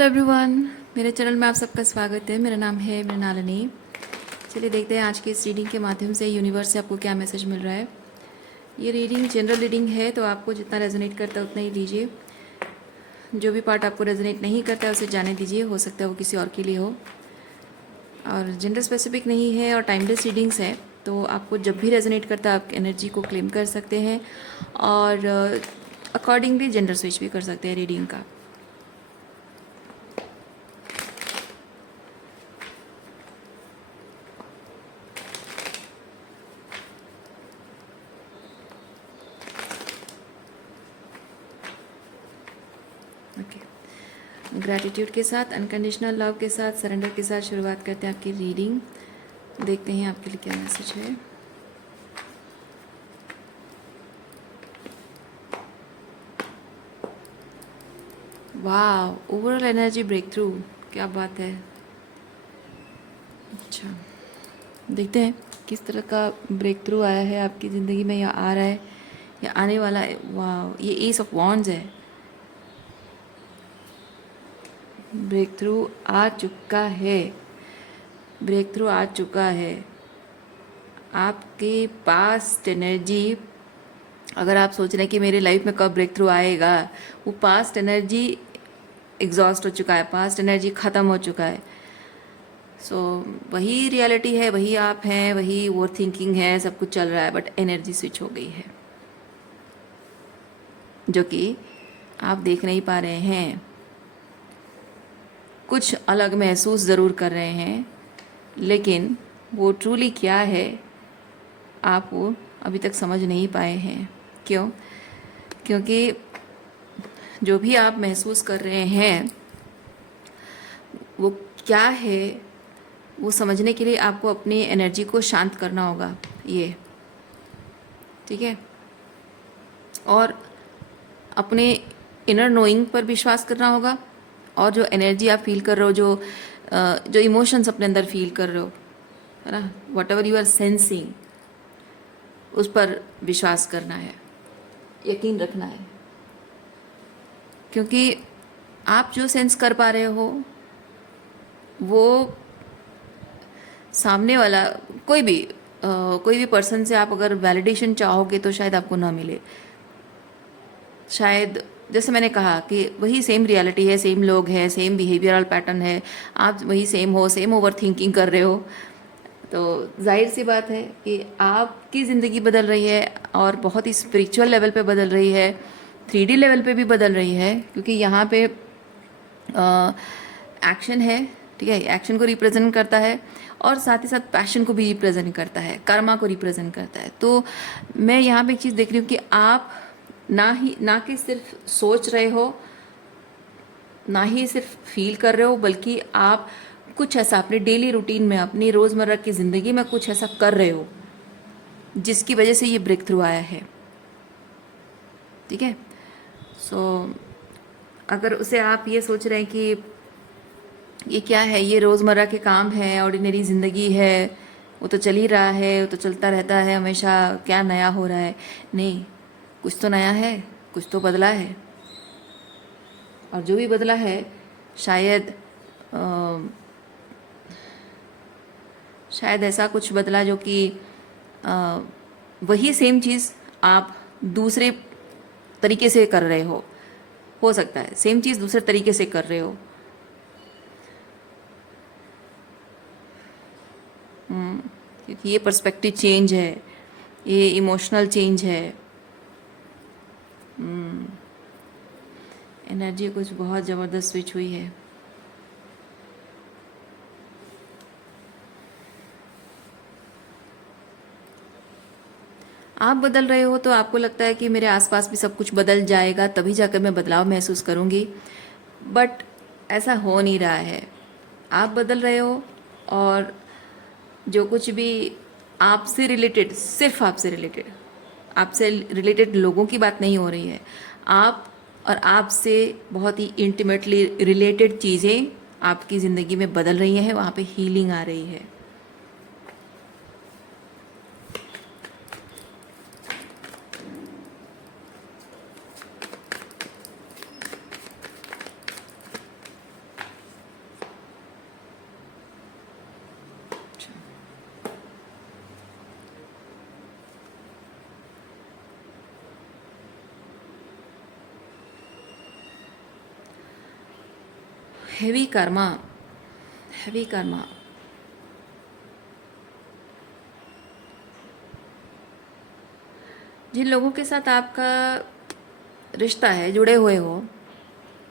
Hello everyone, मेरे channel में आप सबका स्वागत है। मेरा नाम है मृणालिनी। चलिए देखते हैं आज की इस रीडिंग के माध्यम से यूनिवर्स से आपको क्या मैसेज मिल रहा है। ये रीडिंग जनरल रीडिंग है, तो आपको जितना रेजोनेट करता है उतना ही लीजिए। जो भी पार्ट आपको रेजोनेट नहीं करता है उसे जाने दीजिए, हो सकता है वो किसी और के लिए हो। और जेंडर स्पेसिफिक नहीं है और टाइमलेस रीडिंग्स है, तो आपको जब भी रेजोनेट करता है आप एनर्जी को क्लेम कर सकते हैं और अकॉर्डिंगली जेंडर स्विच भी कर सकते हैं रीडिंग का। ओके, ग्रैटिट्यूड के साथ, अनकंडीशनल लव के साथ, सरेंडर के साथ शुरुआत करते हैं आपकी रीडिंग। देखते हैं आपके लिए क्या मैसेज है। वाह, ओवरऑल एनर्जी ब्रेक थ्रू, क्या बात है। अच्छा, देखते हैं किस तरह का ब्रेक थ्रू आया है आपकी ज़िंदगी में, या आ रहा है या आने वाला है। वाह, ये एस ऑफ वॉन्ड्स है। ब्रेक थ्रू आ चुका है, ब्रेक थ्रू आ चुका है। आपके पास्ट एनर्जी, अगर आप सोच रहे हैं कि मेरे लाइफ में कब ब्रेक थ्रू आएगा, वो पास्ट एनर्जी एग्जॉस्ट हो चुका है, पास्ट एनर्जी ख़त्म हो चुका है। सो वही रियलिटी है, वही आप हैं, वही ओवर थिंकिंग है, सब कुछ चल रहा है, बट एनर्जी स्विच हो गई है जो कि आप देख नहीं पा रहे हैं। कुछ अलग महसूस ज़रूर कर रहे हैं, लेकिन वो ट्रूली क्या है आप वो अभी तक समझ नहीं पाए हैं। क्यों? क्योंकि जो भी आप महसूस कर रहे हैं वो क्या है, वो समझने के लिए आपको अपनी एनर्जी को शांत करना होगा। ये ठीक है, और अपने इनर नोइंग पर विश्वास करना होगा, और जो एनर्जी आप फील कर रहे हो, जो इमोशंस अपने अंदर फील कर रहे हो, है ना, whatever you are sensing, उस पर विश्वास करना है, यकीन रखना है। क्योंकि आप जो सेंस कर पा रहे हो वो सामने वाला कोई भी पर्सन से आप अगर वैलिडेशन चाहोगे तो शायद आपको ना मिले। शायद जैसे मैंने कहा कि वही सेम रियलिटी है, सेम लोग हैं, सेम बिहेवियरल पैटर्न है, आप वही सेम हो, सेम ओवर थिंकिंग कर रहे हो। तो जाहिर सी बात है कि आपकी ज़िंदगी बदल रही है, और बहुत ही स्पिरिचुअल लेवल पे बदल रही है, 3D लेवल पे भी बदल रही है, क्योंकि यहाँ पे एक्शन है। ठीक है, एक्शन को रिप्रेजेंट करता है और साथ ही साथ पैशन को भी रिप्रेजेंट करता है, कर्मा को रिप्रेजेंट करता है। तो मैं यहाँ पे एक चीज़ देख रही हूँ कि आप ना कि सिर्फ सोच रहे हो, ना ही सिर्फ फील कर रहे हो, बल्कि आप कुछ ऐसा अपने डेली रूटीन में, अपनी रोज़मर्रा की ज़िंदगी में कुछ ऐसा कर रहे हो जिसकी वजह से ये ब्रेक थ्रू आया है। ठीक है, सो अगर उसे आप ये सोच रहे हैं कि ये क्या है, ये रोज़मर्रा के काम है, ऑर्डिनरी ज़िंदगी है, वो तो चल ही रहा है, वो तो चलता रहता है हमेशा, क्या नया हो रहा है। नहीं, कुछ तो नया है, कुछ तो बदला है। और जो भी बदला है शायद शायद ऐसा कुछ बदला जो कि वही सेम चीज़ आप दूसरे तरीके से कर रहे हो सकता है सेम चीज़ दूसरे तरीके से कर रहे हो। क्योंकि ये पर्सपेक्टिव चेंज है, ये इमोशनल चेंज है। एनर्जी कुछ बहुत ज़बरदस्त स्विच हुई है। आप बदल रहे हो तो आपको लगता है कि मेरे आसपास भी सब कुछ बदल जाएगा, तभी जाकर मैं बदलाव महसूस करूँगी, बट ऐसा हो नहीं रहा है। आप बदल रहे हो, और जो कुछ भी आपसे रिलेटेड, सिर्फ आपसे रिलेटेड लोगों की बात नहीं हो रही है, आप और आपसे बहुत ही इंटीमेटली रिलेटेड चीज़ें आपकी ज़िंदगी में बदल रही हैं, वहाँ पे हीलिंग आ रही है। Heavy karma, heavy karma. जिन लोगों के साथ आपका रिश्ता है, जुड़े हुए हो,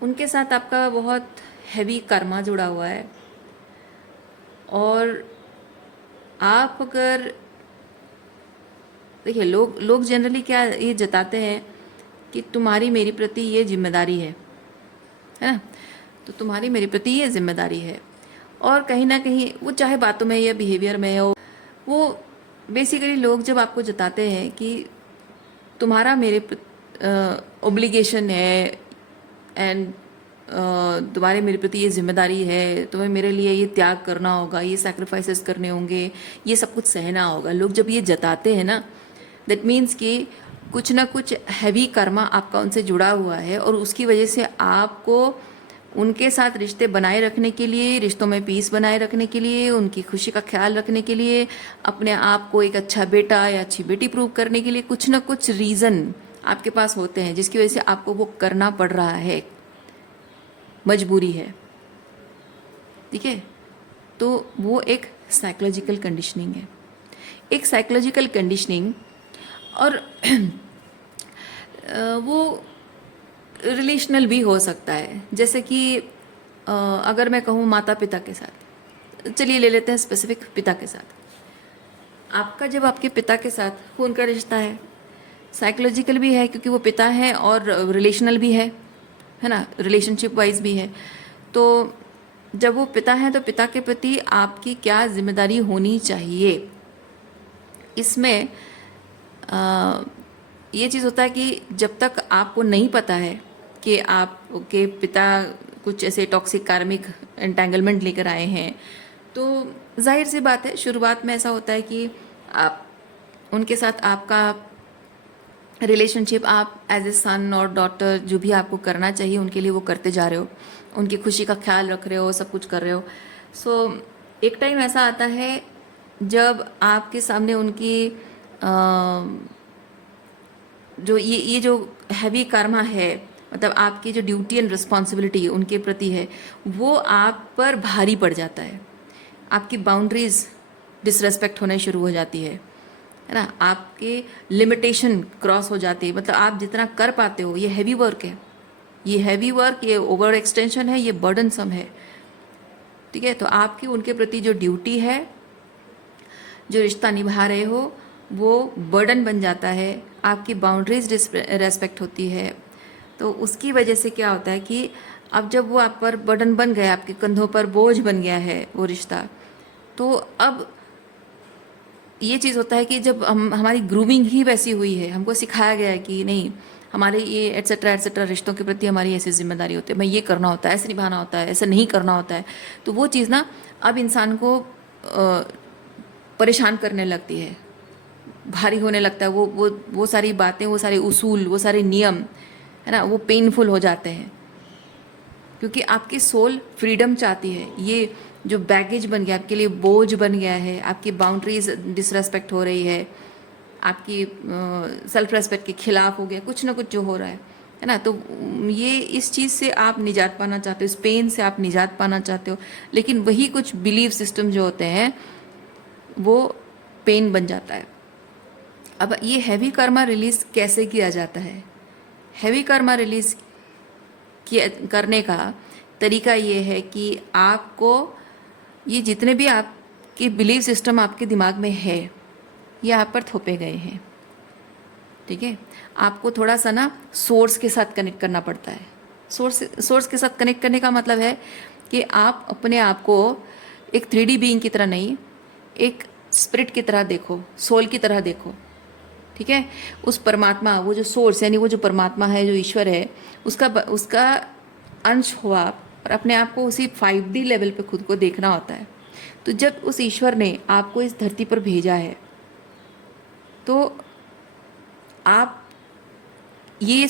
उनके साथ आपका बहुत हैवी कर्मा जुड़ा हुआ है। और आप अगर देखिए, लोग जनरली क्या ये जताते हैं कि तुम्हारी मेरी प्रति ये जिम्मेदारी है ना, तो तुम्हारी मेरे प्रति ये जिम्मेदारी है। और कहीं ना कहीं वो चाहे बातों में या बिहेवियर में हो, वो बेसिकली लोग जब आपको जताते हैं कि तुम्हारा मेरे ओब्लिगेशन है एंड तुम्हारे मेरे प्रति ये जिम्मेदारी है, तुम्हें मेरे लिए ये त्याग करना होगा, ये सैक्रिफाइसेस करने होंगे, ये सब कुछ सहना होगा, लोग जब ये जताते हैं ना, दैट मीन्स कि कुछ ना कुछ हैवी कर्मा आपका उनसे जुड़ा हुआ है। और उसकी वजह से आपको उनके साथ रिश्ते बनाए रखने के लिए, रिश्तों में पीस बनाए रखने के लिए, उनकी खुशी का ख्याल रखने के लिए, अपने आप को एक अच्छा बेटा या अच्छी बेटी प्रूव करने के लिए कुछ ना कुछ रीज़न आपके पास होते हैं जिसकी वजह से आपको वो करना पड़ रहा है, मजबूरी है। ठीक है, तो वो एक साइकोलॉजिकल कंडीशनिंग है, एक साइकोलॉजिकल कंडीशनिंग। और वो रिलेशनल भी हो सकता है, जैसे कि अगर मैं कहूँ माता पिता के साथ, चलिए ले लेते हैं स्पेसिफिक पिता के साथ। आपका जब आपके पिता के साथ खून का रिश्ता है, साइकोलॉजिकल भी है क्योंकि वो पिता है, और रिलेशनल भी है ना, रिलेशनशिप वाइज भी है। तो जब वो पिता है तो पिता के प्रति आपकी क्या जिम्मेदारी होनी चाहिए, इसमें ये चीज़ होता है कि जब तक आपको नहीं पता है कि आपके पिता कुछ ऐसे टॉक्सिक कार्मिक एंटेंगलमेंट लेकर आए हैं, तो जाहिर सी बात है शुरुआत में ऐसा होता है कि आप उनके साथ आपका रिलेशनशिप, आप एज ए सन और डॉटर जो भी आपको करना चाहिए उनके लिए वो करते जा रहे हो, उनकी खुशी का ख्याल रख रहे हो, सब कुछ कर रहे हो। सो एक टाइम ऐसा आता है जब आपके सामने उनकी जो ये जो हैवी कर्मा है, मतलब आपकी जो ड्यूटी एंड रिस्पॉन्सिबिलिटी उनके प्रति है, वो आप पर भारी पड़ जाता है। आपकी बाउंड्रीज डिसरेस्पेक्ट होने शुरू हो जाती है ना, आपके लिमिटेशन क्रॉस हो जाती है। मतलब आप जितना कर पाते हो, ये हैवी वर्क है, ये हैवी वर्क, ये ओवर एक्सटेंशन है, ये बर्डनसम है। ठीक है, तो आपकी उनके प्रति जो ड्यूटी है, जो रिश्ता निभा रहे हो, वो बर्डन बन जाता है, आपकी बाउंड्रीज रेस्पेक्ट होती है। तो उसकी वजह से क्या होता है कि अब जब वो आप पर बर्डन बन गया, आपके कंधों पर बोझ बन गया है वो रिश्ता, तो अब ये चीज़ होता है कि जब हमारी ग्रूमिंग ही वैसी हुई है, हमको सिखाया गया है कि नहीं, हमारे ये एट्सेट्रा रिश्तों के प्रति हमारी ऐसी जिम्मेदारी होती है, हमें ये करना होता है, ऐसे निभाना होता है, ऐसे नहीं करना होता है। तो वो चीज़ ना अब इंसान को परेशान करने लगती है, भारी होने लगता है। वो सारी बातें, वो सारे उसूल, वो सारे नियम है ना, वो पेनफुल हो जाते हैं क्योंकि आपकी सोल फ्रीडम चाहती है। ये जो बैगेज बन गया, आपके लिए बोझ बन गया है, आपकी बाउंड्रीज डिसरेस्पेक्ट हो रही है, आपकी सेल्फ रेस्पेक्ट के खिलाफ हो गया, कुछ ना कुछ जो हो रहा है ना। तो ये इस चीज़ से आप निजात पाना चाहते हो, इस पेन से आप निजात पाना चाहते हो, लेकिन वही कुछ बिलीव सिस्टम जो होते हैं वो पेन बन जाता है। अब ये हैवी कर्मा रिलीज कैसे किया जाता है? हैवी कर्मा रिलीज करने का तरीका ये है कि आपको ये जितने भी आपके बिलीव सिस्टम आपके दिमाग में है, ये आप पर थोपे गए हैं। ठीक है, आपको थोड़ा सा ना सोर्स के साथ कनेक्ट करना पड़ता है। सोर्स के साथ कनेक्ट करने का मतलब है कि आप अपने आप को एक 3D बीइंग की तरह नहीं, एक स्पिरिट की तरह देखो, सोल की तरह देखो। ठीक है, उस परमात्मा, वो जो सोर्स यानी वो जो परमात्मा है, जो ईश्वर है, उसका अंश हो आप, और अपने आप को उसी 5D लेवल पे खुद को देखना होता है। तो जब उस ईश्वर ने आपको इस धरती पर भेजा है, तो आप ये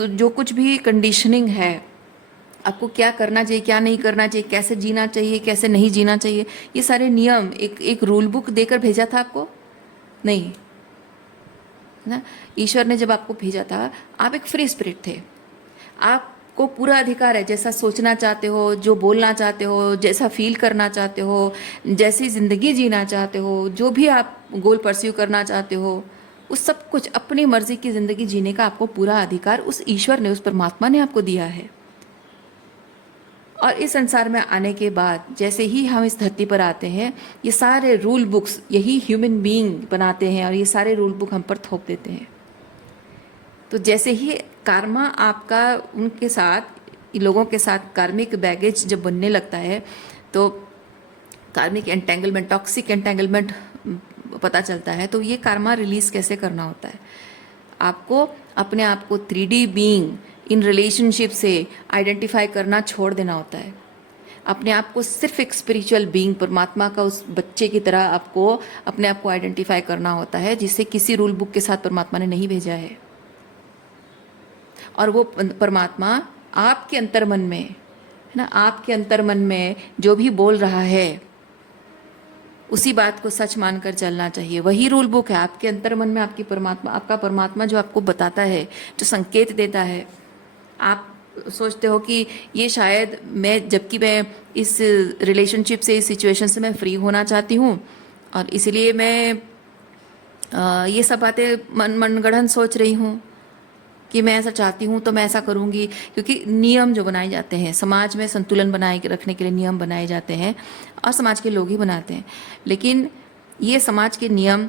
जो कुछ भी कंडीशनिंग है, आपको क्या करना चाहिए, क्या नहीं करना चाहिए, कैसे जीना चाहिए, कैसे नहीं जीना चाहिए, ये सारे नियम एक रूल बुक देकर भेजा था आपको? नहीं ना। ईश्वर ने जब आपको भेजा था, आप एक फ्री स्पिरिट थे, आप को पूरा अधिकार है, जैसा सोचना चाहते हो, जो बोलना चाहते हो, जैसा फील करना चाहते हो, जैसी ज़िंदगी जीना चाहते हो, जो भी आप गोल परस्यू करना चाहते हो, उस सब कुछ अपनी मर्जी की ज़िंदगी जीने का आपको पूरा अधिकार उस ईश्वर ने, उस परमात्मा ने आपको दिया है। और इस संसार में आने के बाद जैसे ही हम इस धरती पर आते हैं, ये सारे रूल बुक्स यही ह्यूमन बीइंग बनाते हैं और ये सारे रूल बुक हम पर थोप देते हैं। तो जैसे ही कर्मा आपका उनके साथ, लोगों के साथ कार्मिक बैगेज जब बनने लगता है, तो कार्मिक एंटेंगलमेंट, टॉक्सिक एंटेंगलमेंट पता चलता है, तो ये कर्मा रिलीज कैसे करना होता है। आपको अपने आप को 3D बीइंग इन रिलेशनशिप से आइडेंटिफाई करना छोड़ देना होता है। अपने आप को सिर्फ एक स्पिरिचुअल बीइंग, परमात्मा का उस बच्चे की तरह आपको अपने आप को आइडेंटिफाई करना होता है, जिसे किसी रूल बुक के साथ परमात्मा ने नहीं भेजा है। और वो परमात्मा आपके अंतर्मन में है ना, आपके अंतर्मन में जो भी बोल रहा है उसी बात को सच मानकर चलना चाहिए। वही रूल बुक है आपके अंतर्मन में। आपकी परमात्मा, आपका परमात्मा जो आपको बताता है, जो संकेत देता है। आप सोचते हो कि ये शायद मैं, जबकि मैं इस रिलेशनशिप से, इस सिचुएशन से मैं फ्री होना चाहती हूँ और इसलिए मैं ये सब बातें मनगढ़ंत सोच रही हूँ कि मैं ऐसा चाहती हूँ तो मैं ऐसा करूँगी, क्योंकि नियम जो बनाए जाते हैं समाज में, संतुलन बनाए रखने के लिए नियम बनाए जाते हैं और समाज के लोग ही बनाते हैं। लेकिन ये समाज के नियम,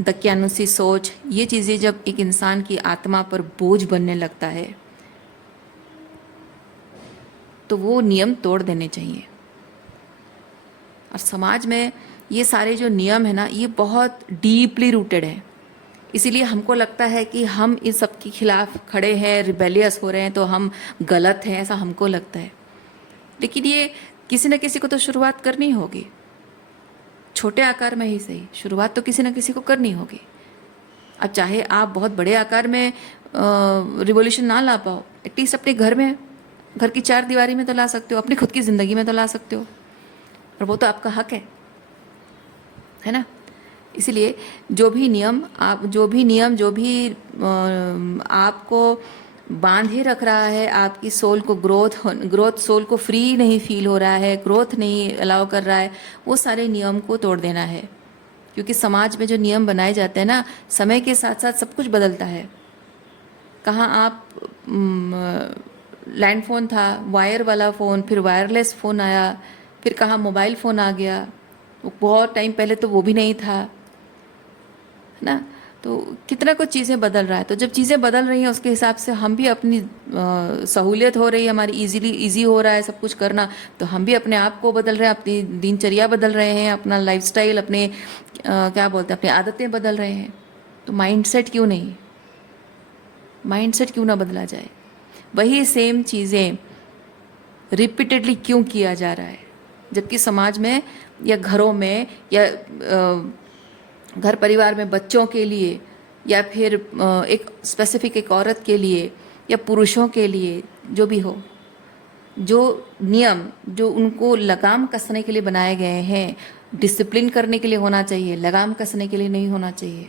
दक्यानुसी सोच, ये चीज़ें जब एक इंसान की आत्मा पर बोझ बनने लगता है तो वो नियम तोड़ देने चाहिए। और समाज में ये सारे जो नियम है ना, ये बहुत डीपली रूटेड है। इसीलिए हमको लगता है कि हम इन सब के खिलाफ खड़े हैं, रिबेलियस हो रहे हैं, तो हम गलत हैं, ऐसा हमको लगता है। लेकिन ये किसी न किसी को तो शुरुआत करनी होगी, छोटे आकार में ही सही, शुरुआत तो किसी न किसी को करनी होगी। अब चाहे आप बहुत बड़े आकार में रिवोल्यूशन ना ला पाओ, एटलीस्ट अपने घर में, घर की 4 दीवारी में तो ला सकते हो, अपनी खुद की ज़िंदगी में तो ला सकते हो, और वो तो आपका हक है ना। इसलिए जो भी नियम आपको बांधे रख रहा है, आपकी सोल को ग्रोथ सोल को फ्री नहीं फील हो रहा है, ग्रोथ नहीं अलाउ कर रहा है, वो सारे नियम को तोड़ देना है। क्योंकि समाज में जो नियम बनाए जाते हैं ना, समय के साथ साथ सब कुछ बदलता है। कहाँ आप लैंड फ़ोन था, वायर वाला फ़ोन, फिर वायरलेस फ़ोन आया, फिर कहाँ मोबाइल फ़ोन आ गया, बहुत टाइम पहले तो वो भी नहीं था, है ना। तो कितना कुछ चीज़ें बदल रहा है। तो जब चीज़ें बदल रही हैं उसके हिसाब से हम भी अपनी सहूलियत हो रही है, हमारी ईजी हो रहा है सब कुछ करना, तो हम भी अपने आप को बदल रहे हैं, अपनी दिनचर्या बदल रहे हैं, अपना लाइफस्टाइल, अपने क्या बोलते हैं, अपनी आदतें बदल रहे हैं। तो माइंडसेट क्यों नहीं, माइंडसेट क्यों ना बदला जाए। वही सेम चीज़ें रिपीटेडली क्यों किया जा रहा है, जबकि समाज में या घरों में या घर परिवार में बच्चों के लिए, या फिर एक स्पेसिफिक एक औरत के लिए या पुरुषों के लिए, जो भी हो, जो नियम जो उनको लगाम कसने के लिए बनाए गए हैं, डिसिप्लिन करने के लिए होना चाहिए, लगाम कसने के लिए नहीं होना चाहिए।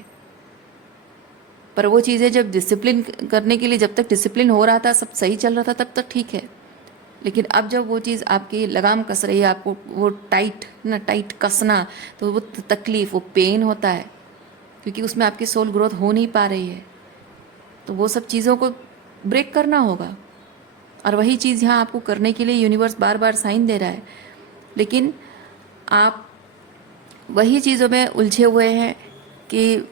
पर वो चीज़ें जब डिसिप्लिन करने के लिए, जब तक डिसिप्लिन हो रहा था, सब सही चल रहा था, तब तक ठीक है। लेकिन अब जब वो चीज़ आपकी लगाम कस रही है, आपको वो टाइट कसना, तो वो तकलीफ़, वो पेन होता है, क्योंकि उसमें आपकी सोल ग्रोथ हो नहीं पा रही है। तो वो सब चीज़ों को ब्रेक करना होगा। और वही चीज़ यहाँ आपको करने के लिए यूनिवर्स बार बार साइन दे रहा है। लेकिन आप वही चीज़ों में उलझे हुए हैं कि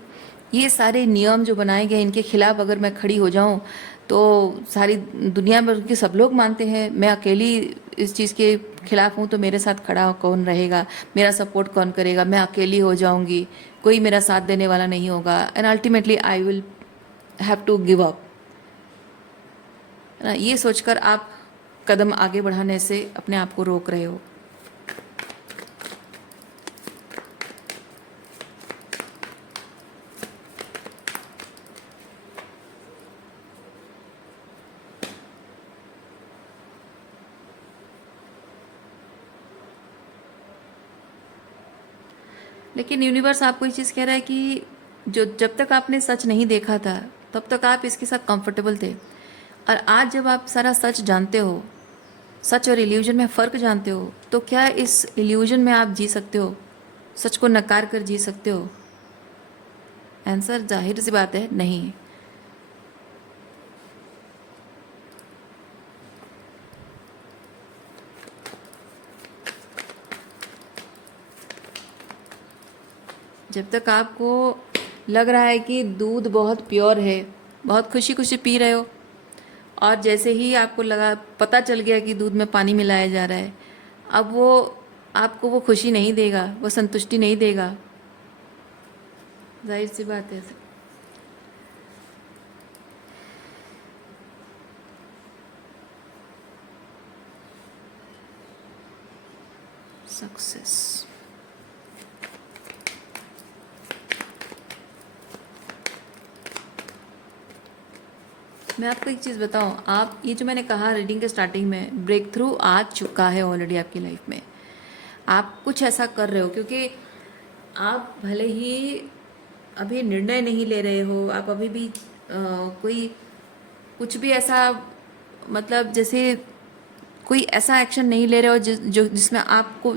ये सारे नियम जो बनाए गए, इनके खिलाफ अगर मैं खड़ी हो जाऊं तो सारी दुनिया में के सब लोग मानते हैं मैं अकेली इस चीज़ के खिलाफ हूँ, तो मेरे साथ खड़ा कौन रहेगा, मेरा सपोर्ट कौन करेगा, मैं अकेली हो जाऊंगी, कोई मेरा साथ देने वाला नहीं होगा, and ultimately I will have to give up. ना, ये सोचकर आप कदम आगे बढ़ाने से अपने आप को रोक रहे हो। लेकिन यूनिवर्स आपको ये चीज़ कह रहा है कि जो जब तक आपने सच नहीं देखा था तब तक आप इसके साथ कंफर्टेबल थे, और आज जब आप सारा सच जानते हो, सच और इल्यूजन में फ़र्क जानते हो, तो क्या इस इल्यूजन में आप जी सकते हो? सच को नकार कर जी सकते हो? आंसर जाहिर सी बात है, नहीं। जब तक आपको लग रहा है कि दूध बहुत प्योर है, बहुत खुशी खुशी पी रहे हो, और जैसे ही आपको लगा, पता चल गया कि दूध में पानी मिलाया जा रहा है, अब वो आपको वो खुशी नहीं देगा, वो संतुष्टि नहीं देगा। जाहिर सी बात है। सक्सेस। मैं आपको एक चीज़ बताऊं, आप ये जो मैंने कहा रीडिंग के स्टार्टिंग में, ब्रेक थ्रू आ चुका है ऑलरेडी आपकी लाइफ में। आप कुछ ऐसा कर रहे हो, क्योंकि आप भले ही अभी निर्णय नहीं ले रहे हो, आप अभी भी कोई कुछ भी ऐसा, मतलब जैसे कोई ऐसा एक्शन नहीं ले रहे हो जिसमें आपको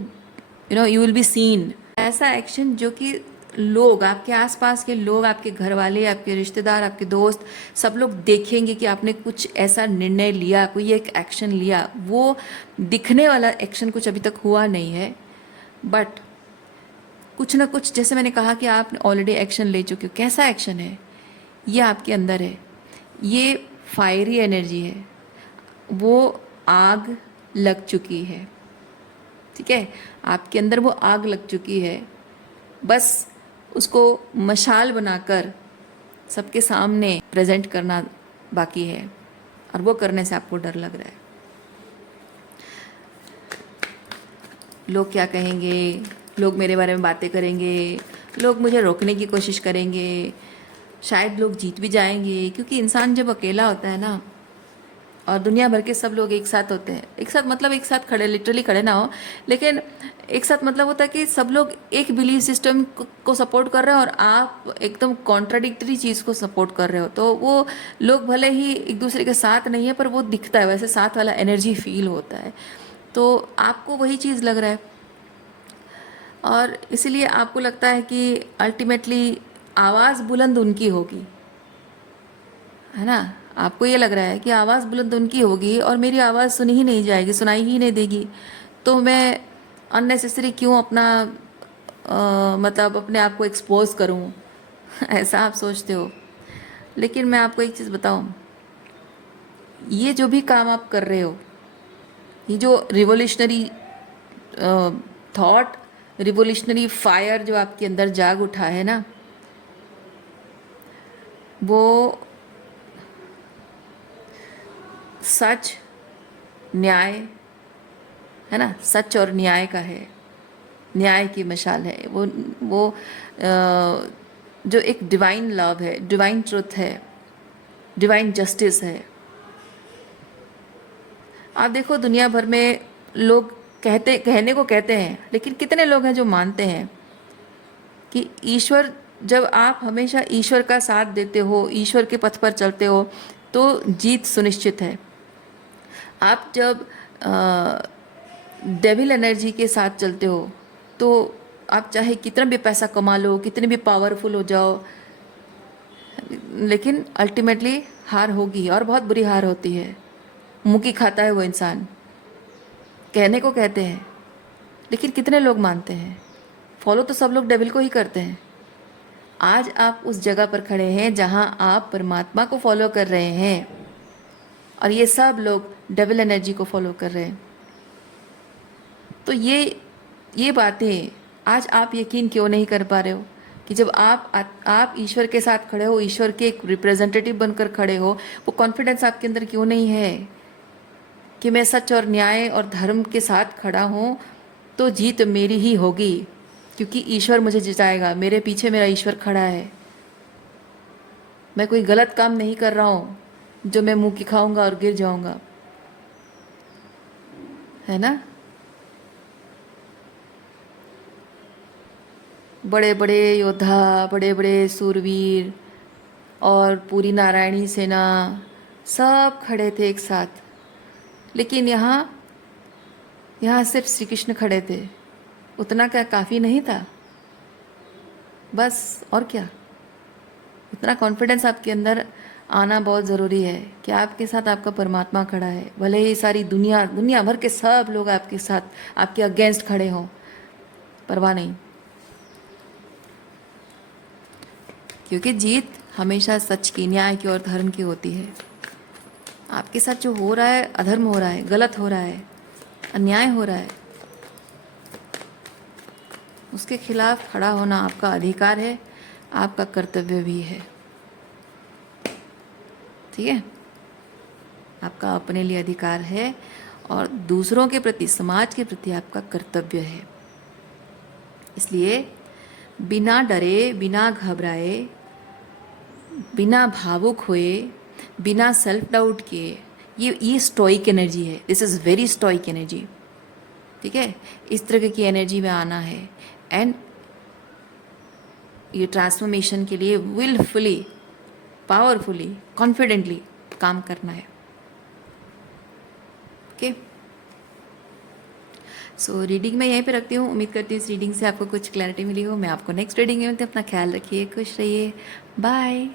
यू विल बी सीन। ऐसा एक्शन जो कि लोग, आपके आसपास के लोग, आपके घर वाले, आपके रिश्तेदार, आपके दोस्त, सब लोग देखेंगे कि आपने कुछ ऐसा निर्णय लिया, कोई एक एक्शन लिया। वो दिखने वाला एक्शन कुछ अभी तक हुआ नहीं है, बट कुछ ना कुछ, जैसे मैंने कहा कि आप ऑलरेडी एक्शन ले चुके हो। कैसा एक्शन है? ये आपके अंदर है, ये फायरी एनर्जी है, वो आग लग चुकी है। ठीक है, आपके अंदर वो आग लग चुकी है, बस उसको मशाल बनाकर सबके सामने प्रेजेंट करना बाकी है, और वो करने से आपको डर लग रहा है। लोग क्या कहेंगे, लोग मेरे बारे में बातें करेंगे, लोग मुझे रोकने की कोशिश करेंगे, शायद लोग जीत भी जाएंगे, क्योंकि इंसान जब अकेला होता है ना, और दुनिया भर के सब लोग एक साथ होते हैं, एक साथ मतलब एक साथ खड़े, लिटरली खड़े ना हो, लेकिन एक साथ मतलब होता है कि सब लोग एक बिलीफ सिस्टम को सपोर्ट कर रहे हो, और आप एकदम कॉन्ट्राडिक्टरी चीज़ को सपोर्ट कर रहे हो, तो वो लोग भले ही एक दूसरे के साथ नहीं है, पर वो दिखता है, वैसे साथ वाला एनर्जी फील होता है। तो आपको वही चीज़ लग रहा है, और इसलिए आपको लगता है कि अल्टीमेटली आवाज़ बुलंद उनकी होगी, है ना? आपको ये लग रहा है कि आवाज़ बुलंद उनकी होगी और मेरी आवाज़ सुनी ही नहीं जाएगी, सुनाई ही नहीं देगी, तो मैं अननेसेसरी क्यों अपना मतलब अपने आप को एक्सपोज करूं। ऐसा आप सोचते हो। लेकिन मैं आपको एक चीज़ बताऊं, ये जो भी काम आप कर रहे हो, ये जो रिवोल्यूशनरी थॉट, रिवोल्यूशनरी फायर जो आपके अंदर जाग उठा है ना, वो सच, न्याय, है ना, सच और न्याय का है, न्याय की मशाल है वो जो एक डिवाइन लव है, डिवाइन ट्रुथ है, डिवाइन जस्टिस है। आप देखो दुनिया भर में लोग कहने को कहते हैं, लेकिन कितने लोग हैं जो मानते हैं कि ईश्वर, जब आप हमेशा ईश्वर का साथ देते हो, ईश्वर के पथ पर चलते हो, तो जीत सुनिश्चित है। आप जब डेविल एनर्जी के साथ चलते हो, तो आप चाहे कितना भी पैसा कमा लो, कितने भी पावरफुल हो जाओ, लेकिन अल्टीमेटली हार होगी, और बहुत बुरी हार होती है। मुंह की खाता है वो इंसान। कहने को कहते हैं, लेकिन कितने लोग मानते हैं? फॉलो तो सब लोग डेविल को ही करते हैं। आज आप उस जगह पर खड़े हैं जहां आप परमात्मा को फॉलो कर रहे हैं, और ये सब लोग डेविल एनर्जी को फॉलो कर रहे हैं। तो ये बातें आज आप यकीन क्यों नहीं कर पा रहे हो कि जब आप ईश्वर के साथ खड़े हो, ईश्वर के एक रिप्रेजेंटेटिव बनकर खड़े हो, वो कॉन्फिडेंस आपके अंदर क्यों नहीं है कि मैं सच और न्याय और धर्म के साथ खड़ा हूँ, तो जीत मेरी ही होगी, क्योंकि ईश्वर मुझे जिताएगा, मेरे पीछे मेरा ईश्वर खड़ा है। मैं कोई गलत काम नहीं कर रहा हूँ जो मैं मुंह की खाऊंगा और गिर जाऊंगा, है ना? बड़े बड़े योद्धा, बड़े बड़े सूरवीर, और पूरी नारायणी सेना, सब खड़े थे एक साथ, लेकिन यहाँ सिर्फ श्री कृष्ण खड़े थे। उतना क्या काफ़ी नहीं था? बस, और क्या? इतना कॉन्फिडेंस आपके अंदर आना बहुत ज़रूरी है कि आपके साथ आपका परमात्मा खड़ा है। भले ही सारी दुनिया भर के सब लोग आपके साथ, आपके अगेंस्ट खड़े हों, परवाह नहीं, क्योंकि जीत हमेशा सच की, न्याय की और धर्म की होती है। आपके साथ जो हो रहा है, अधर्म हो रहा है, गलत हो रहा है, अन्याय हो रहा है, उसके खिलाफ खड़ा होना आपका अधिकार है, आपका कर्तव्य भी है। ठीक है? आपका अपने लिए अधिकार है और दूसरों के प्रति, समाज के प्रति आपका कर्तव्य है। इसलिए बिना डरे, बिना घबराए, बिना भावुक हुए, बिना सेल्फ डाउट किए, ये स्टोइक एनर्जी है। This is very stoic energy. ठीक है? इस तरह की एनर्जी में आना है एंड ये ट्रांसफॉर्मेशन के लिए विलफुली, पावरफुली, कॉन्फिडेंटली काम करना है। ओके, सो रीडिंग मैं यहीं पे रखती हूँ। उम्मीद करती हूँ इस रीडिंग से आपको कुछ क्लैरिटी मिली हो। मैं आपको नेक्स्ट रीडिंग में मिलती हूँ। अपना ख्याल रखिए, खुश रहिए, बाय।